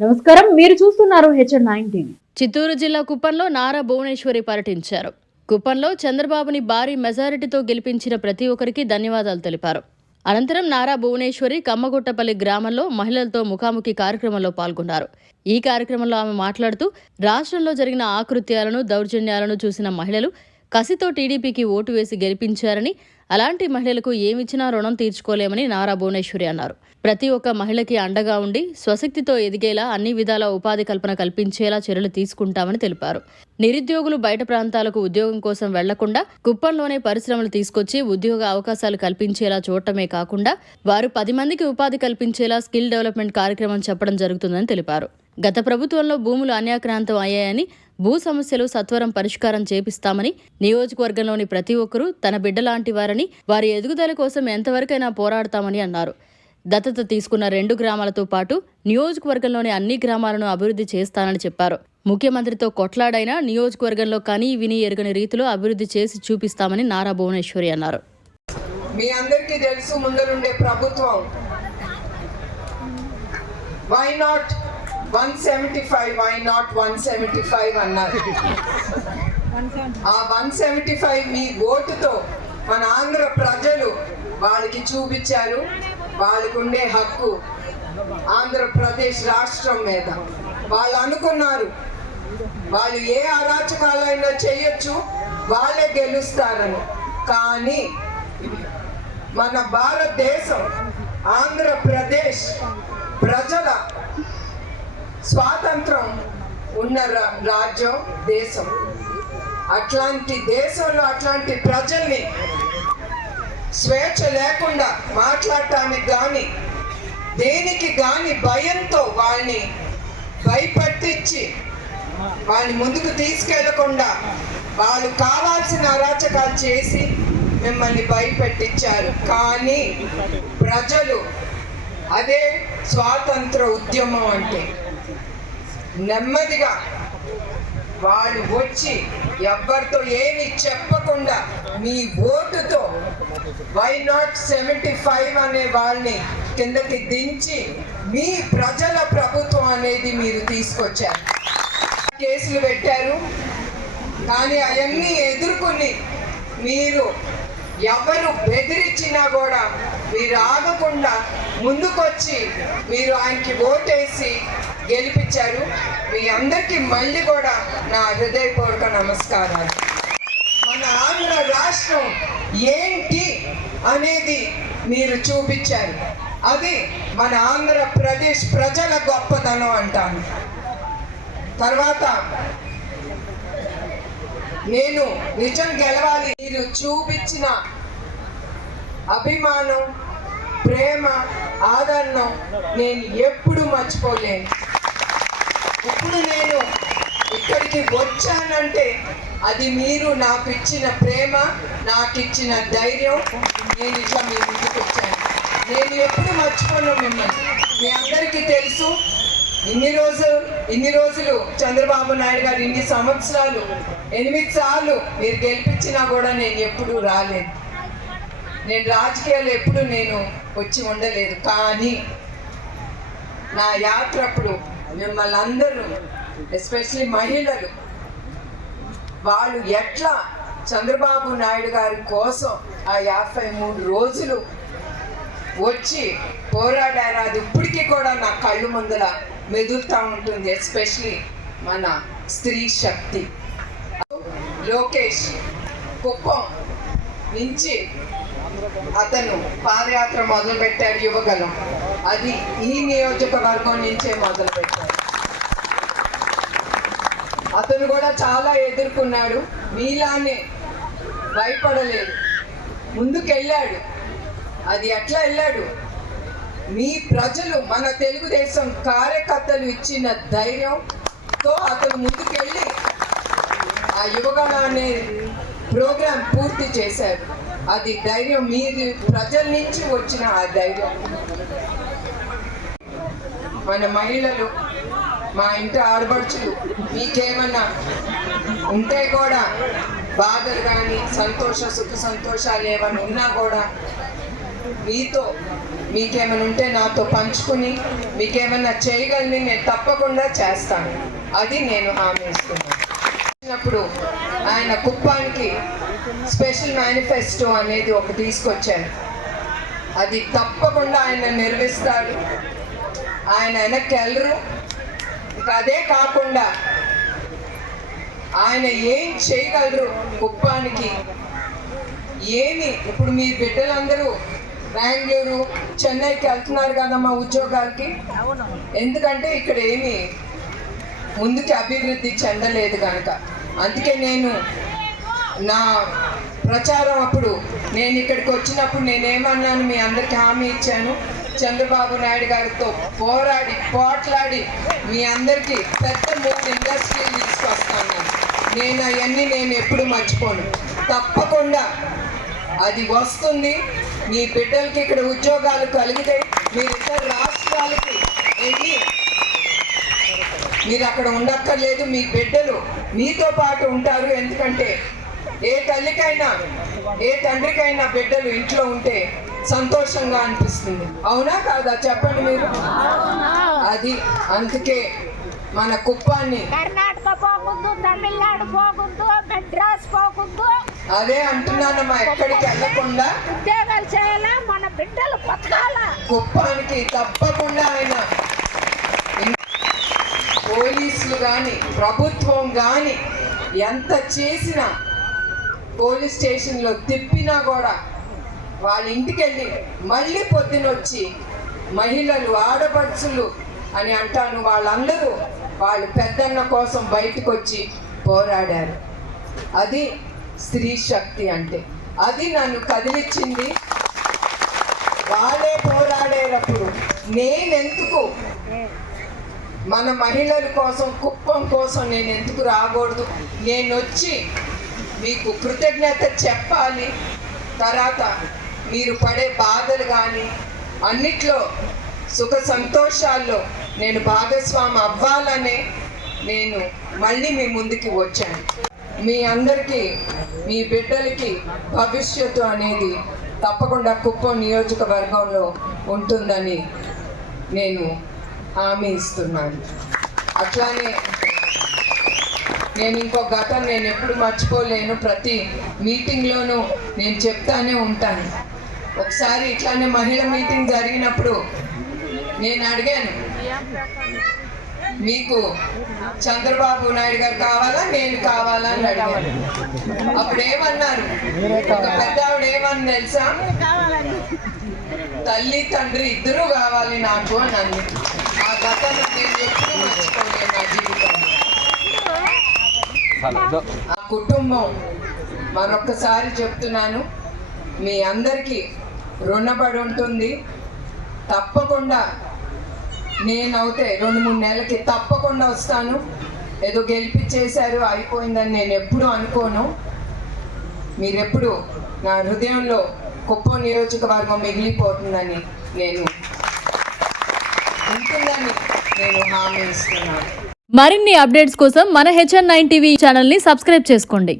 నమస్కారం. మీరు చూస్తున్నారు హెచ్ఎన్ నైన్ టీవీ చిత్తూరు జిల్లా కుప్పంలో నారా భువనేశ్వరి పర్యటించారు. కుప్పంలో చంద్రబాబుని భారీ మెజారిటీతో గెలిపించిన ప్రతి ఒక్కరికి ధన్యవాదాలు తెలిపారు. అనంతరం నారా భువనేశ్వరి కమ్మగుట్టపల్లి గ్రామంలో మహిళలతో ముఖాముఖి కార్యక్రమంలో పాల్గొన్నారు. ఈ కార్యక్రమంలో ఆమె మాట్లాడుతూ రాష్ట్రంలో జరిగిన ఆకృత్యాలను దౌర్జన్యాలను చూసిన మహిళలు కసితో టీడీపీకి ఓటు వేసి గెలిపించారని అలాంటి మహిళలకు ఏమిచ్చినా రుణం తీర్చుకోలేమని నారా భువనేశ్వరి అన్నారు. ప్రతి ఒక్క మహిళకి అండగా ఉండి స్వశక్తితో ఎదిగేలా అన్ని విధాల ఉపాధి కల్పన కల్పించేలా చర్యలు తీసుకుంటామని తెలిపారు. నిరుద్యోగులు బయట ప్రాంతాలకు ఉద్యోగం కోసం వెళ్ళకుండా కుప్పంలోనే పరిశ్రమలు తీసుకొచ్చి ఉద్యోగ అవకాశాలు కల్పించేలా చూడటమే కాకుండా వారు పది మందికి ఉపాధి కల్పించేలా స్కిల్ డెవలప్మెంట్ కార్యక్రమం చెప్పడం జరుగుతుందని తెలిపారు. గత ప్రభుత్వంలో భూములు అన్యాక్రాంతం అయ్యాయని భూ సమస్యలు సత్వరం పరిష్కారం చేపిస్తామని నియోజకవర్గంలోని ప్రతి ఒక్కరూ తన బిడ్డలాంటి వారని వారి ఎదుగుదల కోసం ఎంతవరకైనా పోరాడతామని అన్నారు. దత్తత తీసుకున్న రెండు గ్రామాలతో పాటు నియోజకవర్గంలోని అన్ని గ్రామాలను అభివృద్ధి చేస్తానని చెప్పారు. ముఖ్యమంత్రితో కొట్లాడైనా నియోజకవర్గంలో కనీ విని ఎరుగని రీతిలో అభివృద్ధి చేసి చూపిస్తామని నారా భువనేశ్వరి అన్నారు. మీ అందరికీ తెలుసు ముందరుండే ప్రభుత్వం. Why not one seventy five why not one seventy five అన్నారు. ఆ వన్ సెవెంటీ ఫైవ్ మీ ఓటుతో మన ఆంధ్ర ప్రజలు వాళ్ళకి చూపించారు. వాళ్ళకు ఉండే హక్కు ఆంధ్రప్రదేశ్ రాష్ట్రం మీద. వాళ్ళు అనుకున్నారు వాళ్ళు ఏ అరాచకాలైనా చేయొచ్చు వాళ్ళే గెలుస్తారని. కానీ మన భారతదేశం ఆంధ్రప్రదేశ్ ప్రజల స్వాతంత్రం ఉన్న రా- రాజ్యం దేశం. అట్లాంటి దేశంలో అట్లాంటి ప్రజల్ని స్వేచ్ఛ లేకుండా మాట్లాడటానికి కానీ దేనికి కానీ భయంతో వాళ్ళని భయపట్టించి వాళ్ళని ముందుకు తీసుకెళ్ళకుండా వాళ్ళు కావాల్సిన అరాచకాలు చేసి మిమ్మల్ని భయపెట్టించారు. కానీ ప్రజలు అదే స్వాతంత్ర ఉద్యమం అంటే నెమ్మదిగా వాళ్ళు వచ్చి ఎవరితో ఏమి చెప్పకుండా మీ ఓటుతో వై నాట్ సెవెంటీ ఫైవ్ అనే వాళ్ళని కిందకి దించి మీ ప్రజల ప్రభుత్వం అనేది మీరు తీసుకొచ్చారు. కేసులు పెట్టారు. కానీ అవన్నీ ఎదుర్కొని మీరు ఎవరు బెదిరించినా కూడా మీరు ఆగకుండా ముందుకొచ్చి మీరు ఆయనకి ఓటేసి గెలిపించారు. మీ అందరికీ మళ్ళీ కూడా నా హృదయపూర్వక నమస్కారాలు. మన ఆంధ్ర రాష్ట్రం ఏంటి అనేది మీరు చూపించారు. అది మన ఆంధ్రప్రదేశ్ ప్రజల గొప్పతనం అంటాను. తర్వాత నేను నిజం గెలవాలి. మీరు చూపించిన అభిమానం ప్రేమ ఆదరణ నేను ఎప్పుడు మర్చిపోలేను. ఇప్పుడు నేను ఇక్కడికి వచ్చానంటే అది మీరు నాకు ఇచ్చిన ప్రేమ నాకు ఇచ్చిన ధైర్యం. నేను ఇట్లా మీ ముందుకు వచ్చాను. నేను ఎప్పుడు మర్చిపోను మిమ్మల్ని. మీ అందరికీ తెలుసు ఇన్ని రోజులు ఇన్ని రోజులు చంద్రబాబు నాయుడు గారు ఇన్ని సంవత్సరాలు ఎనిమిది సార్లు మీరు గెలిపించినా కూడా నేను ఎప్పుడు రాలేదు. నేను రాజకీయాలు ఎప్పుడు నేను వచ్చి ఉండలేదు. కానీ నా యాత్ర అప్పుడు మిమ్మల్ని అందరూ ఎస్పెషలీ మహిళలు వాళ్ళు ఎట్లా చంద్రబాబు నాయుడు గారి కోసం ఆ యాభై మూడు రోజులు వచ్చి పోరాడారు అది ఇప్పటికీ కూడా నా కళ్ళు ముందర మెదులుతూ ఉంటుంది ఎస్పెషలీ మన స్త్రీ శక్తి. లోకేష్ కుప్పం నుంచి అతను పాదయాత్ర మొదలు పెట్టాడు యువగలం అది ఈ నియోజకవర్గం నుంచే మొదలు పెట్టారు అతను కూడా చాలా ఎదుర్కొన్నాడు. మీలానే భయపడలేదు. ముందుకెళ్ళాడు. అది ఎట్లా వెళ్ళాడు? మీ ప్రజలు మన తెలుగుదేశం కార్యకర్తలు ఇచ్చిన ధైర్యంతో అతను ముందుకెళ్ళి ఆ యువగణ అనే ప్రోగ్రాం పూర్తి చేశారు. అది ధైర్యం మీరు ప్రజల నుంచి వచ్చిన ఆ ధైర్యం. మన మహిళలు మా ఇంటి ఆడబడుచులు మీకేమన్నా ఉంటే కూడా బాధలు కానీ సంతోష సుఖ సంతోషాలు ఏమైనా ఉన్నా కూడా మీతో మీకేమైనా ఉంటే నాతో పంచుకుని మీకేమైనా చేయగలని నేను తప్పకుండా చేస్తాను. అది నేను హామీ ఇస్తున్నాను. వచ్చినప్పుడు ఆయన కుప్పానికి స్పెషల్ మేనిఫెస్టో అనేది ఒక తీసుకొచ్చాను అది తప్పకుండా ఆయన నిర్మిస్తాడు ఆయన వెనక్కి వెళ్ళరు ఇంకా అదే కాకుండా ఆయన ఏం చేయగలరు కుప్పానికి? ఏమి? ఇప్పుడు మీ బిడ్డలందరూ బెంగళూరు చెన్నైకి వెళ్తున్నారు కదమ్మా ఉద్యోగాలకి. ఎందుకంటే ఇక్కడ ఏమి ముందుకి అభివృద్ధి చెందలేదు కనుక. అందుకే నేను నా ప్రచారం అప్పుడు నేను ఇక్కడికి వచ్చినప్పుడు నేనేమన్నాను మీ అందరికి హామీ ఇచ్చాను. చంద్రబాబు నాయుడు గారితో పోరాడి పోట్లాడి మీ అందరికీ పెద్ద మూడు ఇండస్ట్రీలు తీసుకొస్తాను. నేను అవన్నీ నేను ఎప్పుడు మర్చిపోను. తప్పకుండా అది వస్తుంది. మీ బిడ్డలకి ఇక్కడ ఉద్యోగాలు కలిగితే మీరు ఇతర రాష్ట్రాలకి వెళ్ళి మీరు అక్కడ ఉండక్కర్లేదు. మీ బిడ్డలు మీతో పాటు ఉంటారు. ఎందుకంటే ఏ తల్లికైనా ఏ తండ్రికైనా బిడ్డలు ఇంట్లో ఉంటే సంతోషంగా అనిపిస్తుంది. అవునా కాదా? చెప్పండి మీరు. అది అందుకే మన కుప్పాన్ని కర్ణాటక పోకూడదు తమిళనాడు పోకూడదు మెడ్రాస్ పోకూడదు అదే అంటున్నానమ్మా ఎక్కడికి వెళ్ళకుండా. ఉద్యోగాలు చేయాలా? మన బిడ్డలు బతకాలా? కుప్పానికి తప్పకుండా ఆయన పోలీసులు కానీ ప్రభుత్వం కానీ ఎంత చేసినా పోలీస్ స్టేషన్లో తిప్పినా కూడా వాళ్ళ ఇంటికి వెళ్ళి మళ్ళీ పొద్దునొచ్చి మహిళలు ఆడపడుచులు అని అంటాను వాళ్ళందరూ వాళ్ళు పెద్దన్న కోసం బయటకు వచ్చి పోరాడారు. అది స్త్రీ శక్తి అంటే. అది నన్ను కదిలిచ్చింది. వాళ్ళే పోరాడేటప్పుడు నేనెందుకు? మన మహిళల కోసం కుప్పం కోసం నేను ఎందుకు రాకూడదు? నేను వచ్చి మీకు కృతజ్ఞత చెప్పాలి. తర్వాత మీరు పడే బాధలు కానీ అన్నిట్లో సుఖ సంతోషాల్లో నేను భాగస్వామి అవ్వాలనే నేను మళ్ళీ మీ ముందుకి వచ్చాను. మీ అందరికీ మీ బిడ్డలకి భవిష్యత్తు అనేది తప్పకుండా కుప్పం నియోజకవర్గంలో ఉంటుందని నేను హామీ ఇస్తున్నాను. అట్లానే నేను ఇంకో గతం నేను ఎప్పుడు మర్చిపోలేను. ప్రతి మీటింగ్లోనూ నేను చెప్తానే ఉంటాను. ఒకసారి ఇట్లానే మహిళ మీటింగ్ జరిగినప్పుడు నేను అడిగాను మీకు చంద్రబాబు నాయుడు గారు కావాలా? నేను కావాలా? అని అడిగాను. అప్పుడు ఏమన్నారు? ఒక పెద్ద ఆవిడ ఏమని తెలుసా? తల్లి తండ్రి ఇద్దరూ కావాలి నాకు అని అంది. ఆ కథ నేను మర్చిపోలేను నా జీవితంలో. ఆ కుటుంబం మరొకసారి చెప్తున్నాను మీ అందరికీ రుణపడి ఉంటుంది తప్పకుండా నేనైతే రెండు మూడు నెలలకి తప్పకుండా వస్తాను. ఏదో గెలిపించేశారు అయిపోయిందని నేను ఎప్పుడూ అనుకోను. మీరెప్పుడు నా హృదయంలో కుప్పం నియోజకవర్గం మిగిలిపోతుందని నేను ఉంటుందని నేను హామీ ఇస్తున్నాను. మరిన్ని అప్డేట్స్ కోసం మన హెచ్ఎన్ నైన్ టీవీ ఛానల్ని సబ్స్క్రైబ్ చేసుకోండి.